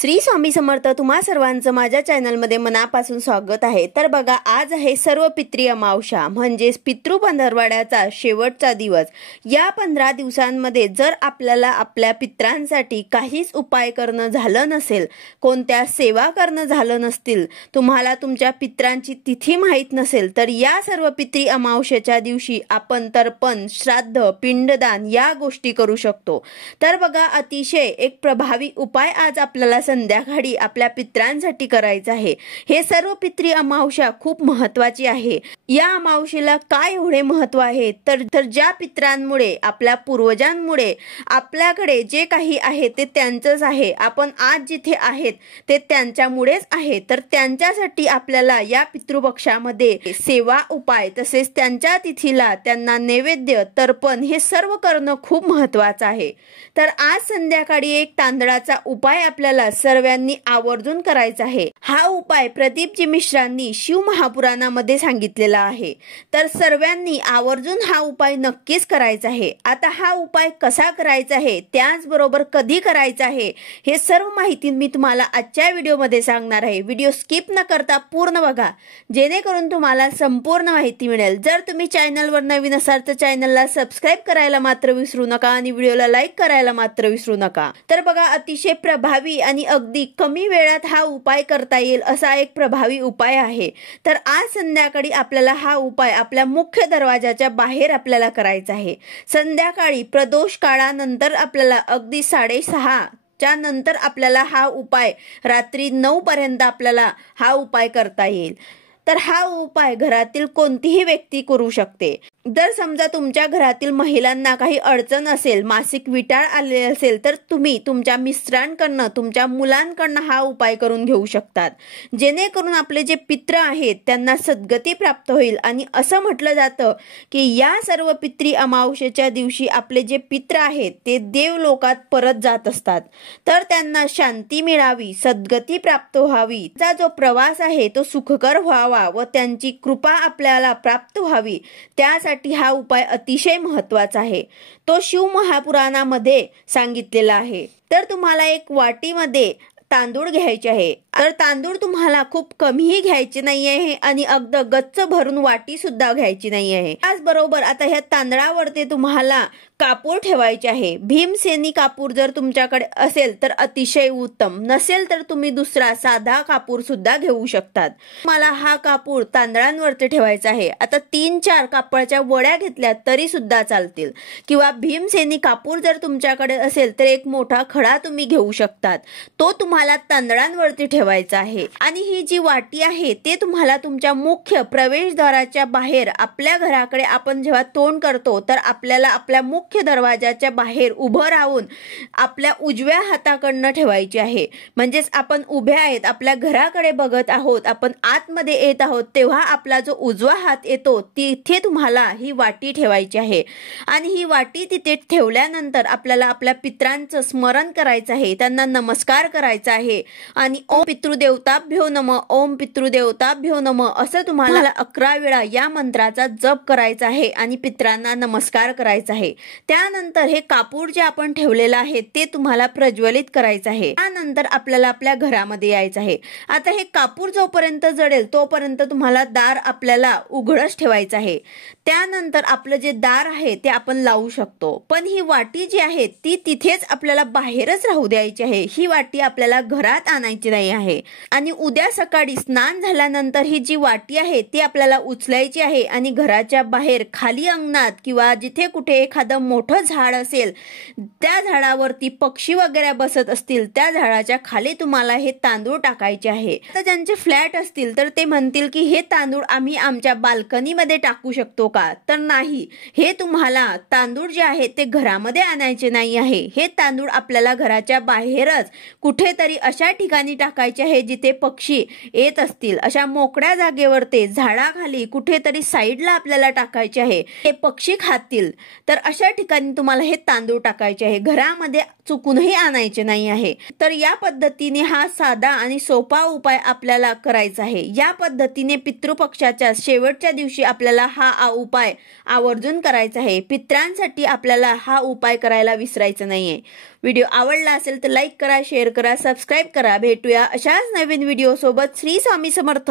श्री स्वामी समर्थ। तुम्हा सर्वांचं माझ्या चॅनलमध्ये मनापासून स्वागत आहे। तर बघा, आज आहे सर्व पितृ अमावस्या म्हणजे पितृ पंधरवड्याचा शेवटचा दिवस। या 15 दिवसांमध्ये जर आपल्याला आपल्या पित्रांसाठी काहीच उपाय करणं झालं नसेल, कोणत्या सेवा करणं झालं नसतील, तुम्हाला तुमच्या पित्रांची तिथी माहित नसेल, तर या सर्व पितृ अमावस्येच्या दिवशी आपण तर्पण, श्राद्ध, पिंडदान या गोष्टी करू शकतो। तर बघा, अतिशय एक प्रभावी उपाय आज आपल्याला संध्याकाळी आपल्या पित्रांसाठी करायचं आहे। हे सर्व पितृ अमावस्या खूप महत्त्वाची आहे। या अमावस्येला काय एवढे महत्त्व आहे, तर ज्या पित्रांमुळे, आपल्या पूर्वजांमुळे आपल्याकडे जे काही आहे ते त्यांचंच आहे, आपण आज जिथे आहेत ते त्यांच्यामुळेच आहे। तर त्यांच्यासाठी आपल्याला या पितृपक्षामध्ये सेवा, उपाय तसेच त्यांच्या तिथीला त्यांना नैवेद्य, तर्पण हे सर्व करणं खूप महत्त्वाचं आहे। तर आज संध्याकाळी एक तांदळाचा उपाय आपल्याला सर्वांनी आवर्जून करायचा आहे। हा उपाय प्रदीपजी मिश्रांनी शिव महापुराणामध्ये सांगितलेला आहे। तर सर्वांनी आवर्जून हा उपाय नक्कीच करायचा आहे। आता हा उपाय कसा करायचा आहे, त्याचबरोबर कधी करायचा आहे, हे सर्व माहिती मी तुम्हाला आजच्या व्हिडिओमध्ये सांगणार आहे। व्हिडिओ स्किप न करता पूर्ण बघा, जेणेकरून तुम्हाला संपूर्ण माहिती मिळेल। जर तुम्ही चॅनलवर नवीन असाल तर चॅनलला सबस्क्राइब करायला मात्र विसरू नका आणि व्हिडिओला लाईक करायला मात्र विसरू नका। तर बघा, अतिशय प्रभावी आणि अगदी कमी वेळात हा उपाय करता येईल असा एक प्रभावी उपाय आहे। तर आज संध्याकाळी आपल्याला हा उपाय आपल्या मुख्य दरवाजाच्या बाहेर आपल्याला करायचा आहे। संध्याकाळी प्रदोष काळानंतर आपल्याला अगदी 6:30 च्या नंतर आपल्याला हा उपाय रात्री 9 पर्यंत आपल्याला हा उपाय करता येईल। तर हा उपाय घरातील कोणतीही व्यक्ती करू शकते। जर समजा तुमच्या घरातील महिलांना काही अडचण असेल, मासिक विटाळ आले असेल, तर तुम्ही तुमच्या मिस्टरांकडनं, तुमच्या मुलांकडनं हा उपाय करून घेऊ शकतात, जेणेकरून आपले जे पित्र आहेत त्यांना सद्गती प्राप्त होईल। आणि असं म्हटलं जातं की या सर्व पितृ अमावस्येच्या दिवशी आपले जे पित्र आहेत ते देवलोकात परत जात असतात, तर त्यांना शांती मिळावी, सद्गती प्राप्त व्हावी, त्याचा जो प्रवास आहे तो सुखकर व्हावा व त्यांची कृपा आपल्याला प्राप्त व्हावी, त्यासाठी हा उपाय अतिशय महत्त्वाचा आहे। तो शिव महापुराणामध्ये सांगितलेला आहे। तर तुम्हाला एक वाटीमध्ये तांदूळ घ्यायचे आहे। तर तांदूळ तुम्हाला खूप कमीही घ्यायचे नाही आहे आणि अगदी गच्च भरून वाटी सुद्धा घ्यायची नाही आहे। त्याचबरोबर आता ह्या तांदळावरती तुम्हाला कापूर ठेवायचे आहे। भीमसेनी कापूर जर तुमच्याकडे असेल तर अतिशय उत्तम, नसेल तर तुम्ही दुसरा साधा कापूर सुद्धा घेऊ शकतात। मला हा कापूर तांदळांवरती ठेवायचा आहे। आता 3-4 कापडाच्या वड्या घेतल्या तरी सुद्धा चालतील, किंवा भीमसेनी कापूर जर तुमच्याकडे असेल तर एक मोठा खडा तुम्ही घेऊ शकतात, तो तुम्हाला तांदळांवरती ठेवायचा आहे। आणि ही जी वाटी आहे ते तुम्हाला तुमच्या मुख्य प्रवेशद्वाराच्या बाहेर, आपल्या घराकडे आपण जेव्हा तोंड करतो तर आपल्याला आपल्या मुख्य दरवाजाच्या बाहेर उभं राहून आपल्या उजव्या हाताकडनं ठेवायची आहे। म्हणजेच आपण उभे आहेत, आपल्या घराकडे बघत आहोत, आपण आतमध्ये येत आहोत, तेव्हा आपला जो उजवा हात येतो तिथे तुम्हाला ही वाटी ठेवायची आहे। आणि ही वाटी तिथे ठेवल्यानंतर आपल्याला आपल्या पित्रांचं स्मरण करायचं आहे, त्यांना नमस्कार करायचा आहे आणि ओम पितृदेवताभ्यो नमः, ओम पितृदेवताभ्यो नमः असं तुम्हाला 11 वेळा या मंत्राचा जप करायचा आहे आणि पित्रांना नमस्कार करायचा आहे। त्यानंतर हे कापूर जे आपण ठेवलेलं आहे ते तुम्हाला प्रज्वलित करायचं आहे। त्यानंतर आपल्याला आपल्या घरामध्ये यायचं आहे। आता हे कापूर जोपर्यंत जळेल तोपर्यंत तुम्हाला दार आपल्याला उघडच ठेवायचं आहे। त्यानंतर आपलं जे दार आहे ते आपण लावू शकतो, पण ही वाटी जी आहे ती तिथेच आपल्याला बाहेरच राहू द्यायची आहे। ही वाटी आपल्याला घरात आणायची नाही आहे। आणि उद्या सकाळी स्नान झाल्यानंतर ही जी वाटी आहे ती आपल्याला उचलायची आहे आणि घराच्या बाहेर खाली अंगणात किंवा जिथे कुठे एखादं मोठं झाड असेल, त्या झाडावरती पक्षी वगैरे बसत असतील त्या झाडाच्या खाली तुम्हाला हे तांदूळ टाकायचे आहे। आता ज्यांचे फ्लॅट असतील तर ते म्हणतील की हे तांदूळ आम्ही आमच्या बाल्कनीमध्ये टाकू शकतो का? तर नाही, हे तुम्हाला तांदूळ जे आहे ते घरामध्ये आणायचे नाही आहे। हे तांदूळ आपल्याला घराच्या बाहेरच कुठेतरी अशा ठिकाणी टाकायचे आहे जिथे पक्षी येत असतील, अशा मोकळ्या जागेवर, ते झाडाखाली कुठेतरी साईडला आपल्याला टाकायचे आहे, हे पक्षी खातील। तर अशा ठिकाणी तुम्हाला हे तांदूळ टाकायचे आहे, घरामध्ये चुकूनही आणायचे नाही आहे। तर या पद्धतीने हा साधा आणि सोपा उपाय आपल्याला करायचा आहे। या पद्धतीने पितृपक्षाच्या शेवटच्या दिवशी आपल्याला हा उपाय आवर्जून करायचा आहे। पित्रांसाठी आपल्याला हा उपाय करायला विसरायचं नाहीये। व्हिडिओ आवडला असेल तर लाईक करा, शेअर करा, सबस्क्राईब करा. भेटूया अशाच नवीन व्हिडिओ सोबत. श्री स्वामी समर्थ.